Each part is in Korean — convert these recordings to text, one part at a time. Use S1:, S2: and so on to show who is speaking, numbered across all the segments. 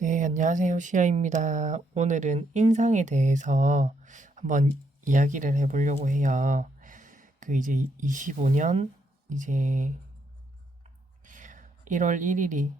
S1: 네, 안녕하세요. 시아입니다. 오늘은 인상에 대해서 한번 이야기를 해보려고 해요. 그 이제 25년 이제 1월 1일이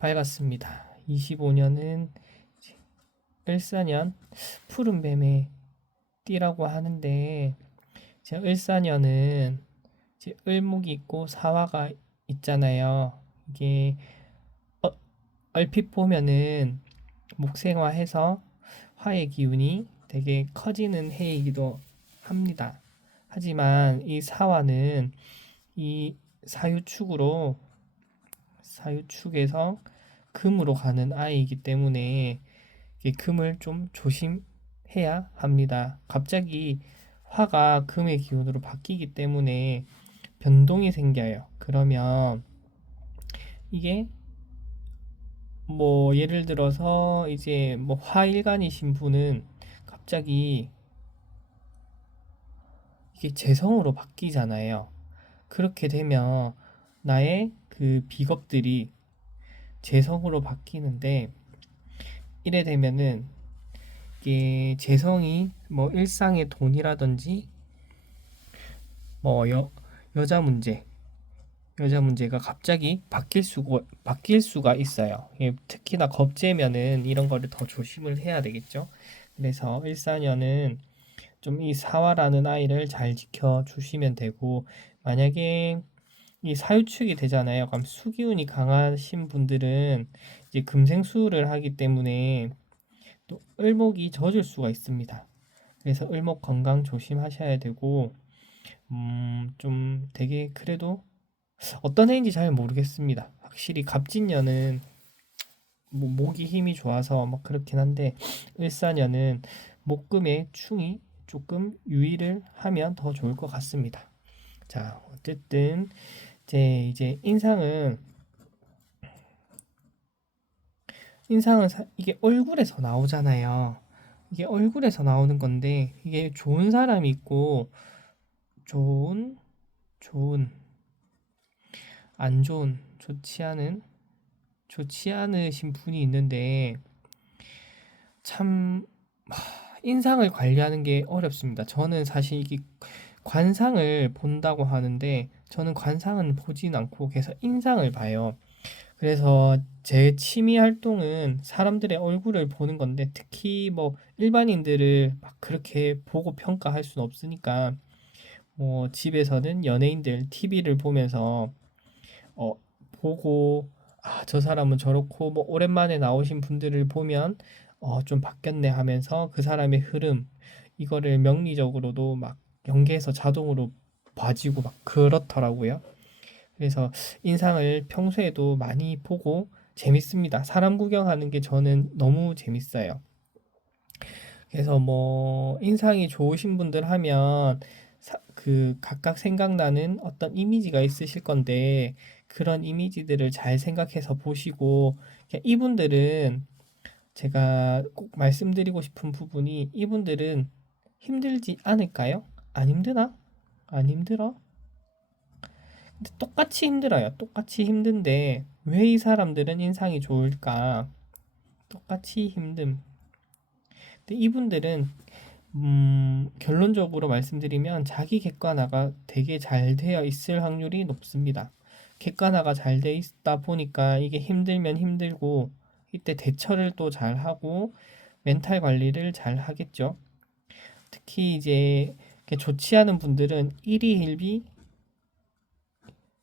S1: 밝았습니다. 25년은 을사년 푸른 뱀의 띠라고 하는데 제 을사년은 이제 을목이 있고 사화가 있잖아요. 이게 어, 얼핏 보면은 목생화해서 화의 기운이 되게 커지는 해이기도 합니다. 하지만 이 사화는 이 사유축으로 사유축에서 금으로 가는 아이이기 때문에 이 금을 좀 조심해야 합니다. 갑자기 화가 금의 기운으로 바뀌기 때문에 변동이 생겨요. 그러면 이게 뭐 예를 들어서 이제 뭐 화일간이신 분은 갑자기 이게 재성으로 바뀌잖아요. 그렇게 되면 나의 그 비겁들이 재성으로 바뀌는데 이래 되면은 이게 재성이 뭐 일상의 돈이라든지 뭐 여, 여자 문제 여자 문제가 갑자기 바뀔 수가 바뀔 수가 있어요. 예, 특히나 겁재면은 이런 거를 더 조심을 해야 되겠죠. 그래서 일사년은 좀 이 사화라는 아이를 잘 지켜 주시면 되고 만약에 이 사유축이 되잖아요. 그럼 수기운이 강하신 분들은 이제 금생수를 하기 때문에 또 을목이 젖을 수가 있습니다. 그래서 을목 건강 조심하셔야 되고 음, 좀 되게 그래도 어떤 해인지 잘 모르겠습니다. 확실히 갑진년은 뭐 목이 힘이 좋아서 뭐 그렇긴 한데 을사년은 목금의 충이 조금 유의를 하면 더 좋을 것 같습니다. 자, 어쨌든 제 이제 인상은 인상은 사, 이게 얼굴에서 나오잖아요. 이게 얼굴에서 나오는 건데 이게 좋은 사람이 있고 좋은 좋은 안 좋은 좋지 않은 좋지 않으신 분이 있는데 참 인상을 관리하는 게 어렵습니다. 저는 사실 이게 관상을 본다고 하는데 저는 관상은 보진 않고 계속 인상을 봐요. 그래서 제 취미 활동은 사람들의 얼굴을 보는 건데 특히 뭐 일반인들을 막 그렇게 보고 평가할 수는 없으니까 뭐 집에서는 연예인들 TV를 보면서 어 보고 아, 저 사람은 저렇고 뭐 오랜만에 나오신 분들을 보면 어, 좀 바뀌었네 하면서 그 사람의 흐름 이거를 명리적으로도 막 연계해서 자동으로 봐지고 막 그렇더라고요. 그래서 인상을 평소에도 많이 보고 재밌습니다. 사람 구경하는 게 저는 너무 재밌어요. 그래서 뭐 인상이 좋으신 분들 하면 사, 그 각각 생각나는 어떤 이미지가 있으실 건데 그런 이미지들을 잘 생각해서 보시고 이분들은 제가 꼭 말씀드리고 싶은 부분이 이분들은 힘들지 않을까요? 안 힘드나? 안 힘들어? 근데 똑같이 힘들어요. 똑같이 힘든데 왜 이 사람들은 인상이 좋을까? 똑같이 힘듦. 근데 이분들은 음, 결론적으로 말씀드리면 자기 객관화가 되게 잘 되어 있을 확률이 높습니다. 객관화가 잘 돼 있다 보니까 이게 힘들면 힘들고 이때 대처를 또 잘 하고 멘탈 관리를 잘 하겠죠. 특히 이제 좋지 않은 분들은 일희일비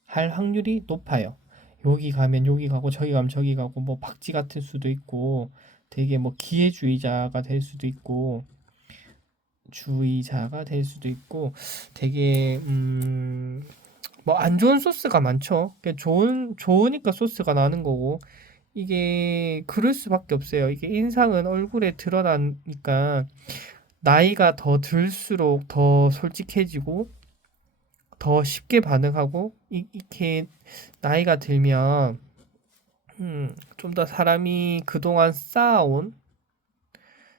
S1: 할 확률이 높아요. 여기 가면 여기 가고 저기 가면 저기 가고 뭐 박쥐 같을 수도 있고 되게 뭐 기회주의자가 될 수도 있고 주의자가 될 수도 있고 되게 음 뭐 안 좋은 소스가 많죠. 좋은 좋으니까 소스가 나는 거고 이게 그럴 수밖에 없어요. 이게 인상은 얼굴에 드러나니까 나이가 더 들수록 더 솔직해지고 더 쉽게 반응하고 이, 이렇게 나이가 들면 음, 좀 더 사람이 그동안 쌓아온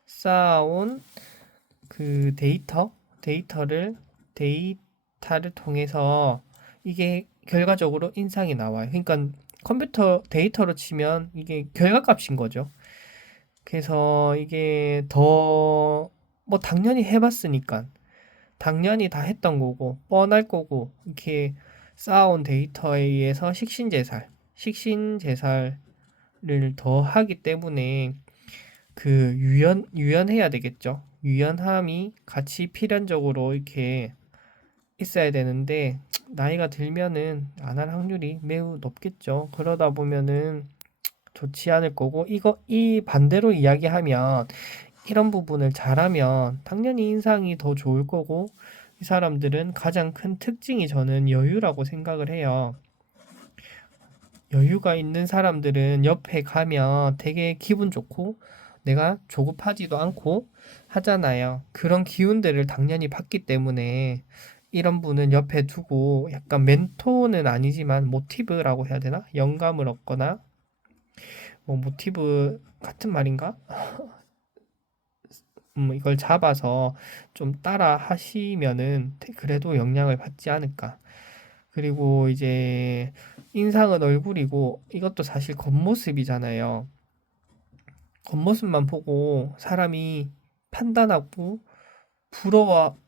S1: 쌓아온 그 데이터 데이터를 데이터를 통해서 이게 결과적으로 인상이 나와요. 그러니까 컴퓨터 데이터로 치면 이게 결과값인 거죠. 그래서 이게 더 뭐 당연히 해봤으니까 당연히 다 했던 거고 뻔할 거고 이렇게 쌓아온 데이터에 의해서 식신제살, 식신제살을 더 하기 때문에 그 유연 유연해야 되겠죠. 유연함이 같이 필연적으로 이렇게 있어야 되는데 나이가 들면은 안 할 확률이 매우 높겠죠. 그러다 보면은 좋지 않을 거고 이거 이 반대로 이야기하면 이런 부분을 잘하면 당연히 인상이 더 좋을 거고 이 사람들은 가장 큰 특징이 저는 여유라고 생각을 해요. 여유가 있는 사람들은 옆에 가면 되게 기분 좋고 내가 조급하지도 않고 하잖아요. 그런 기운들을 당연히 받기 때문에 이런 분은 옆에 두고 약간 멘토는 아니지만 모티브라고 해야 되나? 영감을 얻거나 뭐 모티브 같은 말인가? 음, 이걸 잡아서 좀 따라 하시면은 그래도 영향을 받지 않을까. 그리고 이제 인상은 얼굴이고 이것도 사실 겉모습이잖아요. 겉모습만 보고 사람이 판단하고 부러워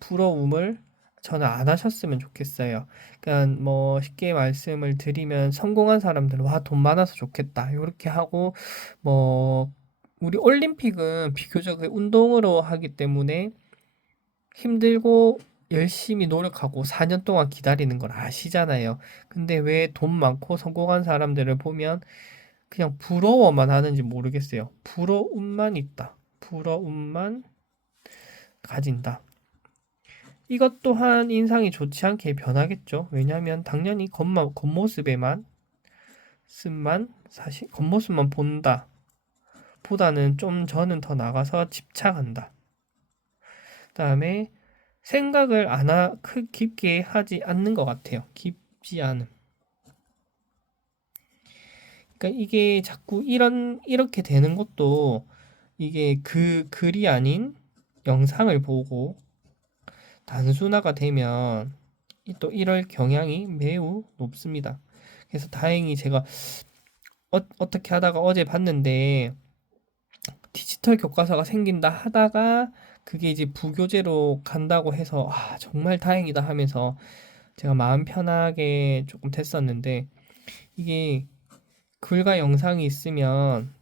S1: 부러움을 저는 안 하셨으면 좋겠어요. 그러니까 뭐 쉽게 말씀을 드리면 성공한 사람들은 와 돈 많아서 좋겠다 이렇게 하고 뭐 우리 올림픽은 비교적 운동으로 하기 때문에 힘들고 열심히 노력하고 4년 동안 기다리는 걸 아시잖아요. 근데 왜 돈 많고 성공한 사람들을 보면 그냥 부러워만 하는지 모르겠어요. 부러움만 있다. 부러움만 가진다. 이것 또한 인상이 좋지 않게 변하겠죠. 왜냐하면 당연히 겉모, 겉모습에만 쓴만 사실 겉모습만 본다. 보다는 좀 저는 더 나가서 집착한다. 그다음에 생각을 안 하, 크, 깊게 하지 않는 것 같아요. 깊지 않음. 그러니까 이게 자꾸 이런 이렇게 되는 것도 이게 그 글이 아닌 영상을 보고 단순화가 되면 또 이럴 경향이 매우 높습니다. 그래서 다행히 제가 어, 어떻게 하다가 어제 봤는데 디지털 교과서가 생긴다 하다가 그게 이제 부교재로 간다고 해서 아, 정말 다행이다 하면서 제가 마음 편하게 조금 됐었는데 이게 글과 영상이 있으면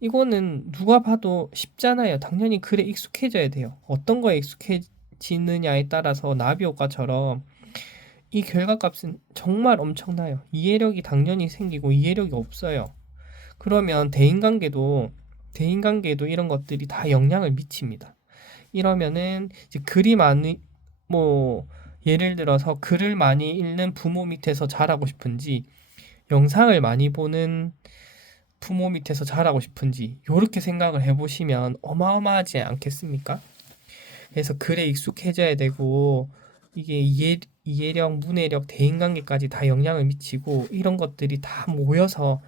S1: 이거는 누가 봐도 쉽잖아요. 당연히 글에 익숙해져야 돼요. 어떤 거에 익숙해지느냐에 따라서 나비 효과처럼 이 결과값은 정말 엄청나요. 이해력이 당연히 생기고 이해력이 없어요. 그러면 대인관계도 대인관계도 이런 것들이 다 영향을 미칩니다. 이러면은 이제 글이 많이 뭐 예를 들어서 글을 많이 읽는 부모 밑에서 자라고 싶은지 영상을 많이 보는 부모 밑에서 자라고 싶은지 이렇게 생각을 해보시면 어마어마하지 않겠습니까? 그래서 글에 익숙해져야 되고 이게 이해, 이해력, 문해력, 대인관계까지 다 영향을 미치고 이런 것들이 다 모여서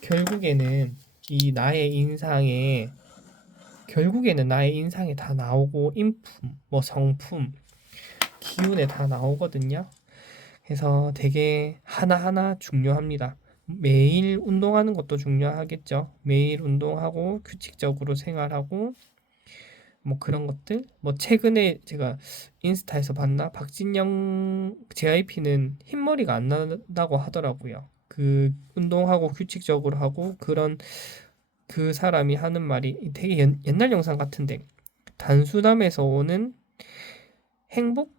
S1: 결국에는 이 나의 인상에 결국에는 나의 인상에 다 나오고 인품, 뭐 성품, 기운에 다 나오거든요. 그래서 되게 하나하나 중요합니다. 매일 운동하는 것도 중요하겠죠. 매일 운동하고 규칙적으로 생활하고 뭐 그런 것들. 뭐 최근에 제가 인스타에서 봤나 박진영 JYP는 흰머리가 안 난다고 하더라고요. 그 운동하고 규칙적으로 하고 그런 그 사람이 하는 말이 되게 옛, 옛날 영상 같은데 단순함에서 오는 행복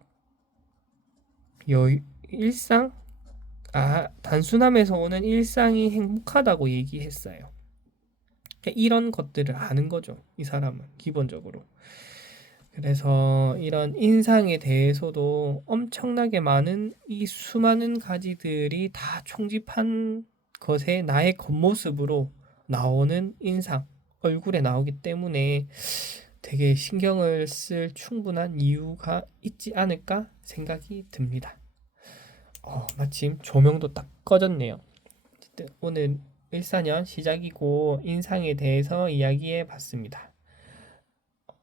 S1: 여유 일상 아, 단순함에서 오는 일상이 행복하다고 얘기했어요. 그러니까 이런 것들을 아는 거죠. 이 사람은 기본적으로. 그래서 이런 인상에 대해서도 엄청나게 많은 이 수많은 가지들이 다 총집한 것에 나의 겉모습으로 나오는 인상, 얼굴에 나오기 때문에 되게 신경을 쓸 충분한 이유가 있지 않을까 생각이 듭니다. 어, 마침 조명도 딱 꺼졌네요. 오늘 14년 시작이고 인상에 대해서 이야기해 봤습니다.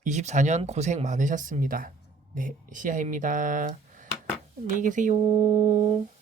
S1: 24년 고생 많으셨습니다. 네, 시아입니다. 안녕히 계세요.